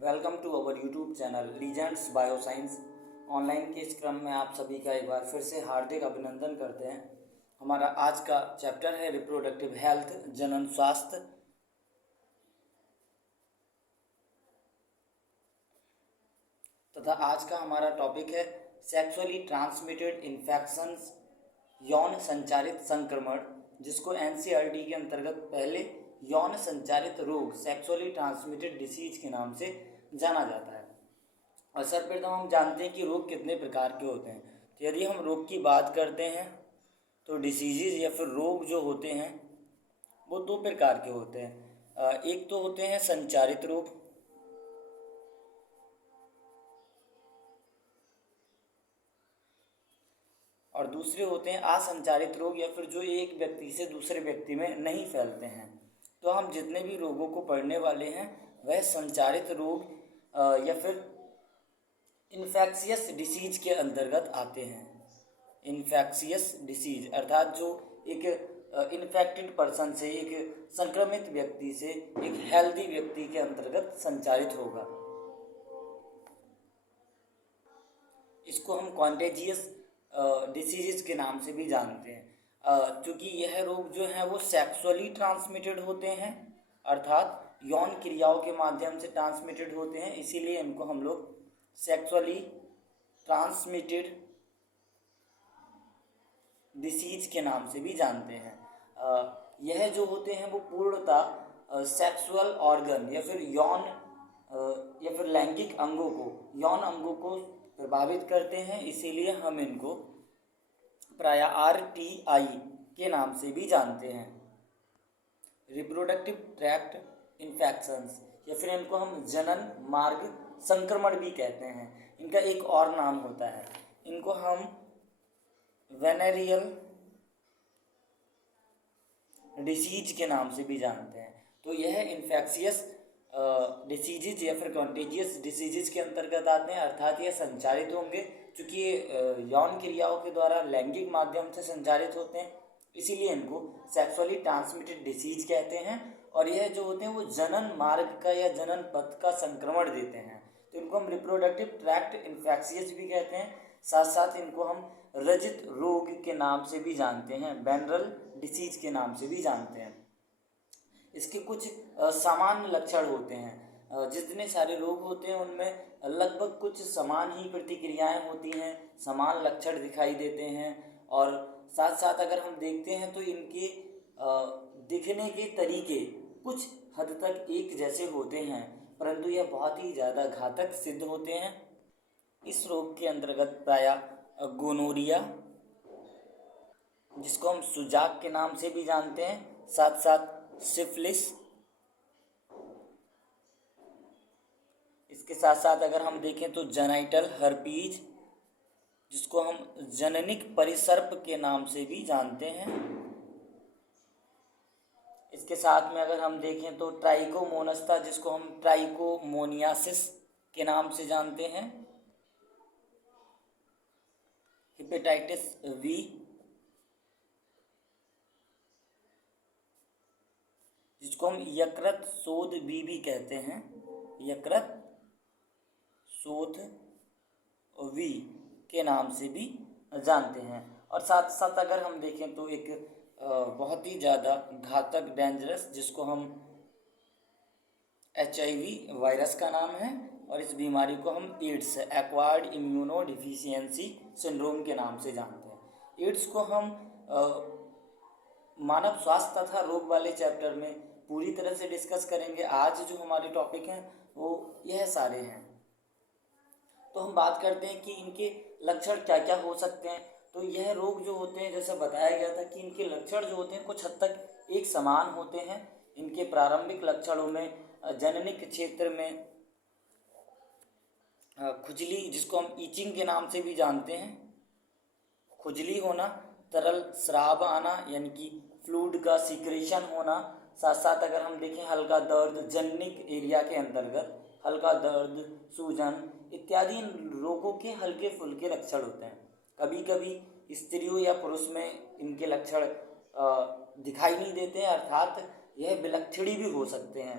Welcome to our YouTube channel Legends Bioscience. Online के इस क्रम में आप सभी का एक बार फिर से हार्दिक अभिनंदन करते हैं। हमारा आज का चैप्टर है रिप्रोडक्टिव हेल्थ, जनन स्वास्थ्य। तथा आज का हमारा टॉपिक है सेक्सुअली ट्रांसमिटेड इन्फेक्शंस, यौन संचारित संक्रमण, जिसको एनसीईआरटी के अंतर्गत पहले यौन संचारित रोग सेक्सुअली ट्रांसमिटेड डिसीज के नाम से जाना जाता है। और सर्वप्रथम हम जानते हैं कि रोग कितने प्रकार के होते हैं। तो यदि हम रोग की बात करते हैं तो डिसीजेज या फिर रोग जो होते हैं वो दो प्रकार के होते हैं। एक तो होते हैं संचारित रोग और दूसरे होते हैं असंचारित रोग, या फिर जो एक व्यक्ति से दूसरे व्यक्ति में नहीं फैलते हैं। तो हम जितने भी रोगों को पढ़ने वाले हैं वह संचारित रोग या फिर इन्फेक्शियस डिसीज के अंतर्गत आते हैं। इन्फेक्शियस डिसीज अर्थात जो एक इन्फेक्टेड पर्सन से, एक संक्रमित व्यक्ति से एक हेल्दी व्यक्ति के अंतर्गत संचारित होगा। इसको हम कॉन्टेजियस डिसीजेस के नाम से भी जानते हैं। क्योंकि यह रोग जो है वो सेक्सुअली ट्रांसमिटेड होते हैं, अर्थात यौन क्रियाओं के माध्यम से ट्रांसमिटेड होते हैं, इसीलिए इनको हम लोग सेक्सुअली ट्रांसमिटेड डिसीज के नाम से भी जानते हैं। यह जो होते हैं वो पूर्णतः सेक्सुअल ऑर्गन या फिर यौन या फिर लैंगिक अंगों को, यौन अंगों को प्रभावित करते हैं, इसीलिए हम इनको प्रायः आरटीआई के नाम से भी जानते हैं, रिप्रोडक्टिव ट्रैक्ट इन्फेक्शंस, या फिर इनको हम जनन मार्ग संक्रमण भी कहते हैं। इनका एक और नाम होता है, इनको हम वेनेरियल डिसीज के नाम से भी जानते हैं। तो यह इन्फेक्शियस डिसीजेज या फिर कॉन्टेजियस डिसीजेज के अंतर्गत आते हैं, अर्थात ये संचारित होंगे। चूँकि ये यौन क्रियाओं के द्वारा लैंगिक माध्यम से संचारित होते हैं, इसीलिए इनको सेक्सुअली ट्रांसमिटेड डिसीज कहते हैं। और यह जो होते हैं वो जनन मार्ग का या जनन पथ का संक्रमण देते हैं, तो इनको हम रिप्रोडक्टिव ट्रैक्ट इन्फेक्शियस भी कहते हैं। साथ साथ इनको हम रजित रोग के नाम से भी जानते हैं, वेनरल डिसीज के नाम से भी जानते हैं। इसके कुछ सामान्य लक्षण होते हैं। जितने सारे रोग होते हैं उनमें लगभग कुछ समान ही प्रतिक्रियाएं होती हैं, समान लक्षण दिखाई देते हैं। और साथ साथ अगर हम देखते हैं तो इनके दिखने के तरीके कुछ हद तक एक जैसे होते हैं, परंतु यह बहुत ही ज़्यादा घातक सिद्ध होते हैं। इस रोग के अंतर्गत प्रायः गोनोरिया, जिसको हम सुजाक के नाम से भी जानते हैं, साथ साथ सिफिलिस, इसके साथ साथ अगर हम देखें तो जेनाइटल हर्पीज, जिसको हम जननिक परिसर्प के नाम से भी जानते हैं। इसके साथ में अगर हम देखें तो ट्राइकोमोनस्ता, जिसको हम ट्राइकोमोनियासिस के नाम से जानते हैं। हेपेटाइटिस वी, जिसको हम यकृत शोथ बी भी कहते हैं, यकृत शोथ वी के नाम से भी जानते हैं। और साथ साथ अगर हम देखें तो एक बहुत ही ज़्यादा घातक डेंजरस, जिसको हम HIV वायरस का नाम है, और इस बीमारी को हम AIDS, acquired immunodeficiency syndrome के नाम से जानते हैं। एड्स को हम मानव स्वास्थ्य तथा रोग वाले चैप्टर में पूरी तरह से डिस्कस करेंगे। आज जो हमारे टॉपिक हैं वो यह सारे हैं। तो हम बात करते हैं कि इनके लक्षण क्या क्या हो सकते हैं। तो यह रोग जो होते हैं, जैसे बताया गया था कि इनके लक्षण जो होते हैं कुछ हद तक एक समान होते हैं। इनके प्रारंभिक लक्षणों में जननिक क्षेत्र में खुजली, जिसको हम ईचिंग के नाम से भी जानते हैं, खुजली होना, तरल स्राव आना यानी कि फ्लूइड का सिक्रेशन होना, साथ साथ अगर हम देखें हल्का दर्द, जननिक एरिया के अंतर्गत हल्का दर्द, सूजन इत्यादि इन रोगों के हल्के फुल्के लक्षण होते हैं। कभी कभी स्त्रियों या पुरुष में इनके लक्षण दिखाई नहीं देते हैं, अर्थात यह विलक्षणी भी हो सकते हैं।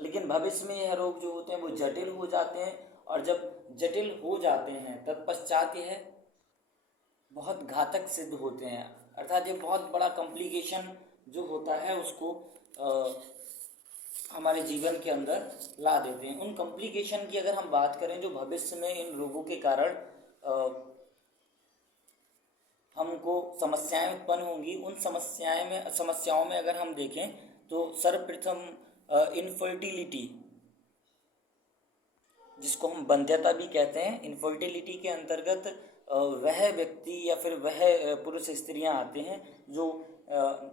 लेकिन भविष्य में यह रोग जो होते हैं वो जटिल हो जाते हैं, और जब जटिल हो जाते हैं तत्पश्चात यह बहुत घातक सिद्ध होते हैं। अर्थात ये बहुत बड़ा कॉम्प्लिकेशन जो होता है उसको हमारे जीवन के अंदर ला देते हैं। उन कॉम्प्लिकेशन की अगर हम बात करें जो भविष्य में इन रोगों के कारण हमको समस्याएं उत्पन्न होंगी, उन समस्याओं में अगर हम देखें तो सर्वप्रथम इनफर्टिलिटी, जिसको हम वंध्यता भी कहते हैं, इनफर्टिलिटी के अंतर्गत वह व्यक्ति या फिर वह पुरुष स्त्रियां आते हैं जो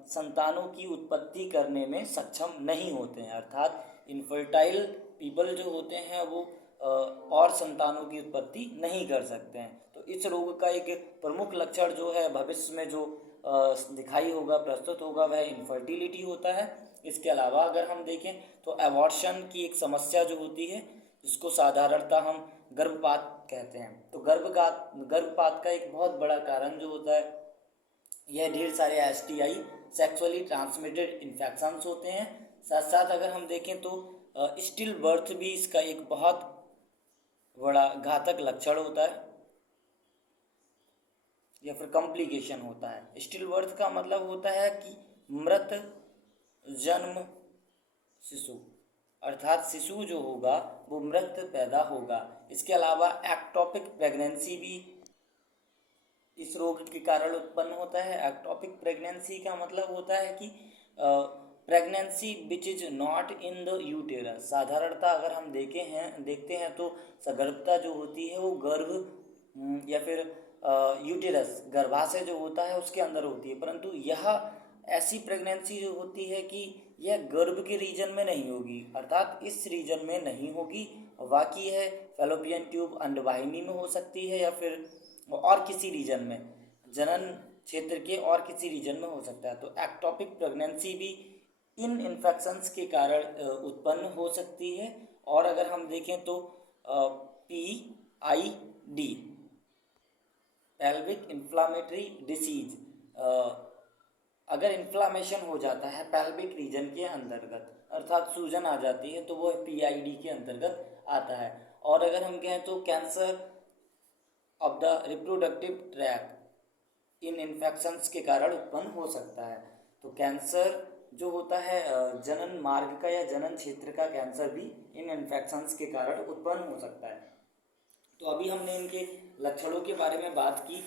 संतानों की उत्पत्ति करने में सक्षम नहीं होते हैं। अर्थात इनफर्टाइल पीपल जो होते हैं वो और संतानों की उत्पत्ति नहीं कर सकते हैं। तो इस रोग का एक प्रमुख लक्षण जो है भविष्य में जो दिखाई होगा, प्रस्तुत होगा, वह इनफर्टिलिटी होता है। इसके अलावा अगर हम देखें तो एबॉर्शन की एक समस्या जो होती है, जिसको साधारणतः हम गर्भपात कहते हैं। तो गर्भपात का एक बहुत बड़ा कारण जो होता है यह ढेर सारे STI, सेक्सुअली ट्रांसमिटेड इन्फेक्शंस होते हैं। साथ साथ अगर हम देखें तो स्टिल बर्थ भी इसका एक बहुत बड़ा घातक लक्षण होता है या फिर कॉम्प्लिकेशन होता है। स्टिल बर्थ का मतलब होता है कि मृत जन्म शिशु, अर्थात शिशु जो होगा वो मृत पैदा होगा। इसके अलावा एक्टोपिक प्रेगनेंसी भी इस रोग के कारण उत्पन्न होता है। एक्टोपिक प्रेगनेंसी का मतलब होता है कि pregnancy which is not in the uterus. साधारणतः अगर हम देखते हैं तो सगर्भता जो होती है वो गर्भ या फिर यूटेरस, गर्भाशय जो होता है उसके अंदर होती है, परंतु यह ऐसी प्रेगनेंसी जो होती है कि यह गर्भ के रीजन में नहीं होगी, अर्थात इस रीजन में नहीं होगी, बाकी है फैलोपियन ट्यूब अंडवाहिनी में हो सकती है या फिर और किसी रीजन में, जनन क्षेत्र के और किसी रीजन में हो सकता है। तो एक्टोपिक प्रेगनेंसी भी इन इन्फेक्शंस के कारण उत्पन्न हो सकती है। और अगर हम देखें तो PID, पेल्विक इन्फ्लामेटरी डिसीज, अगर इन्फ्लामेशन हो जाता है पेल्विक रीजन के अंतर्गत, अर्थात सूजन आ जाती है, तो वो PID के अंतर्गत आता है। और अगर हम कहें तो cancer of the reproductive tract in infections के कारण उत्पन्न हो सकता है। तो कैंसर जो होता है जनन मार्ग का या जनन क्षेत्र का कैंसर भी इन इन्फेक्शंस के कारण उत्पन्न हो सकता है। तो अभी हमने इनके लक्षणों के बारे में बात की,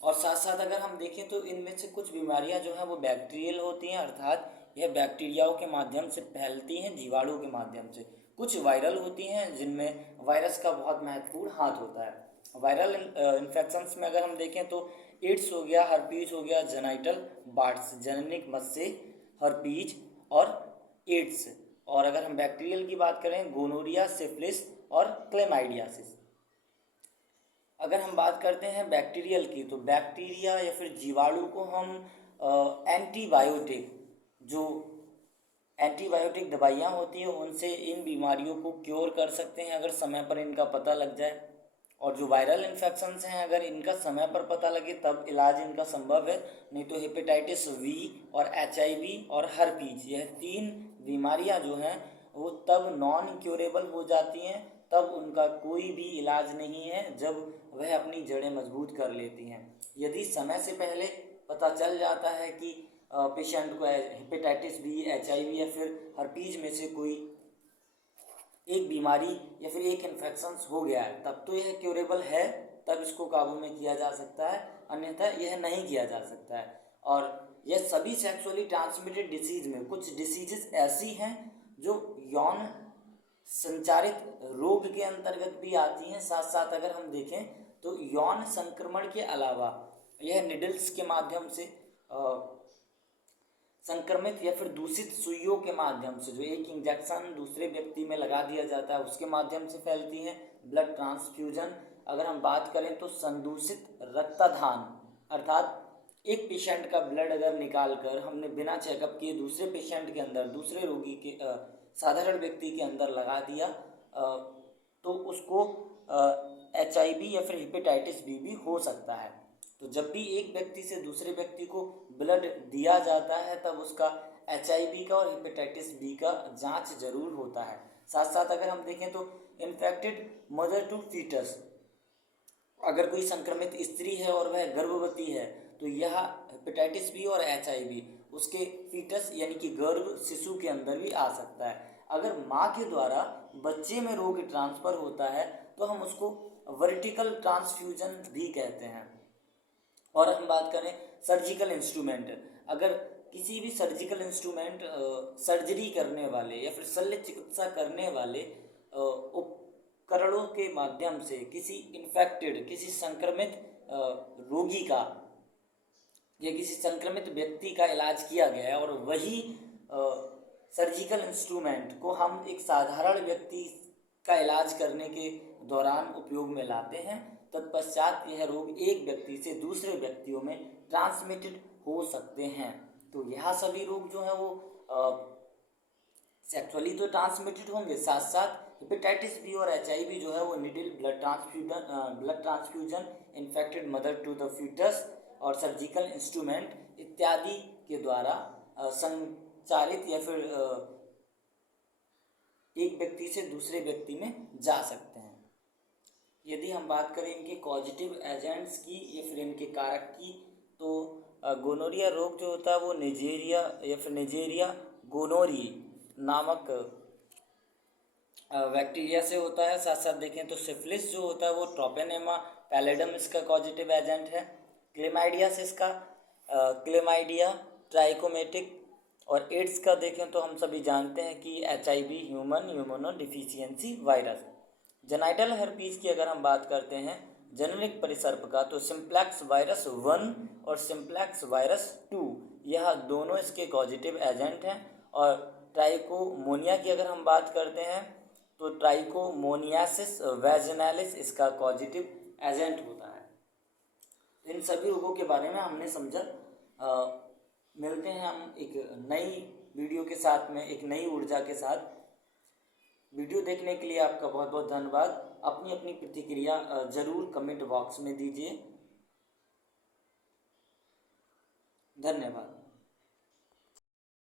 और साथ साथ अगर हम देखें तो इनमें से कुछ बीमारियां जो हैं वो बैक्टीरियल होती हैं, अर्थात यह बैक्टीरियाओं के माध्यम से फैलती हैं, जीवाणु के माध्यम से। कुछ वायरल होती हैं जिनमें वायरस का बहुत महत्वपूर्ण हाथ होता है। वायरल इन्फेक्शंस में अगर हम देखें तो एड्स हो गया, हर्पीज हो गया, जेनाइटल बार्ट्स, जननिक मस्से, हर्पीज और एड्स। और अगर हम बैक्टीरियल की बात करें, गोनोरिया, सिफिलिस और क्लेमाइडियासिस। अगर हम बात करते हैं बैक्टीरियल की, तो बैक्टीरिया या फिर जीवाणु को हम एंटीबायोटिक, जो एंटीबायोटिक दवाइयाँ होती हैं उनसे इन बीमारियों को क्योर कर सकते हैं अगर समय पर इनका पता लग जाए। और जो वायरल इन्फेक्शंस हैं अगर इनका समय पर पता लगे तब इलाज इनका संभव है, नहीं तो हेपेटाइटिस V और HIV और हर्पीज, यह 3 बीमारियां जो हैं वो तब नॉन क्योरेबल हो जाती हैं, तब उनका कोई भी इलाज नहीं है जब वह अपनी जड़ें मजबूत कर लेती हैं। यदि समय से पहले पता चल जाता है कि पेशेंट को हेपेटाइटिस B, HIV या फिर हर्पीज में से कोई एक बीमारी या फिर एक इन्फेक्शंस हो गया है, तब तो यह क्योरेबल है, तब इसको काबू में किया जा सकता है, अन्यथा यह नहीं किया जा सकता है। और यह सभी सेक्सुअली ट्रांसमिटेड डिसीज में कुछ डिसीजेस ऐसी हैं जो यौन संचारित रोग के अंतर्गत भी आती हैं। साथ साथ अगर हम देखें तो यौन संक्रमण के अलावा यह निडल्स के माध्यम से संक्रमित या फिर दूषित सुइयों के माध्यम से, जो एक इंजेक्शन दूसरे व्यक्ति में लगा दिया जाता है उसके माध्यम से फैलती हैं। ब्लड ट्रांसफ्यूजन, अगर हम बात करें तो संदूषित रक्तदान, अर्थात एक पेशेंट का ब्लड अगर निकाल कर हमने बिना चेकअप किए दूसरे पेशेंट के अंदर, दूसरे रोगी के साधारण व्यक्ति के अंदर लगा दिया, तो उसको HIV या फिर हेपेटाइटिस B भी हो सकता है। तो जब भी एक व्यक्ति से दूसरे व्यक्ति को ब्लड दिया जाता है तब उसका HIV का और हेपेटाइटिस बी का जांच जरूर होता है। साथ साथ अगर हम देखें तो इन्फेक्टेड मदर टू फीटस, अगर कोई संक्रमित स्त्री है और वह गर्भवती है तो यह हेपेटाइटिस बी और HIV उसके फीटस यानी कि गर्भ शिशु के अंदर भी आ सकता है। अगर माँ के द्वारा बच्चे में रोग ट्रांसफर होता है तो हम उसको वर्टिकल ट्रांसफ्यूजन भी कहते हैं। और हम बात करें सर्जिकल इंस्ट्रूमेंट, अगर किसी भी सर्जिकल इंस्ट्रूमेंट सर्जरी करने वाले या फिर शल्य चिकित्सा करने वाले उपकरणों के माध्यम से किसी इन्फेक्टेड, किसी संक्रमित रोगी का या किसी संक्रमित व्यक्ति का इलाज किया गया है और वही सर्जिकल इंस्ट्रूमेंट को हम एक साधारण व्यक्ति का इलाज करने के दौरान उपयोग में लाते हैं, तत्पश्चात यह रोग एक व्यक्ति से दूसरे व्यक्तियों में ट्रांसमिटेड हो सकते हैं। तो यह सभी रोग जो हैं वो सेक्सुअली तो ट्रांसमिटेड होंगे, साथ साथ हेपेटाइटिस बी और HIV जो है वो needle blood transfusion, infected mother to the foetus और सर्जिकल इंस्ट्रूमेंट इत्यादि के द्वारा संचारित या फिर एक व्यक्ति से दूसरे व्यक्ति में जा सकते हैं। यदि हम बात करें इनके कॉजेटिव एजेंट्स की या फिर इनके कारक की, तो गोनोरिया रोग जो होता है वो निजेरिया या फिर निजेरिया गोनोरी नामक बैक्टीरिया से होता है। साथ साथ देखें तो सिफिलिस जो होता है वो ट्रोपेनेमा पैलेडम इसका कॉजेटिव एजेंट है। क्लेमाइडियासिस का क्लेमाइडिया ट्राइकोमेटिक, और एड्स का देखें तो हम सभी जानते हैं कि HIV human immunodeficiency virus. Genital herpes की अगर हम बात करते हैं जेनेरिक परिसर्प का, तो सिम्प्लेक्स वायरस 1 और सिम्प्लेक्स वायरस 2 यह दोनों इसके कॉजेटिव एजेंट हैं। और ट्राइकोमोनिया की अगर हम बात करते हैं तो ट्राइकोमोनियासिस वैजिनालिस इसका कॉजेटिव एजेंट होता है। इन सभी रोगों के बारे में हमने समझा। मिलते हैं हम एक नई वीडियो के साथ में, एक नई ऊर्जा के साथ। वीडियो देखने के लिए आपका बहुत बहुत धन्यवाद। अपनी अपनी प्रतिक्रिया जरूर कमेंट बॉक्स में दीजिए। धन्यवाद।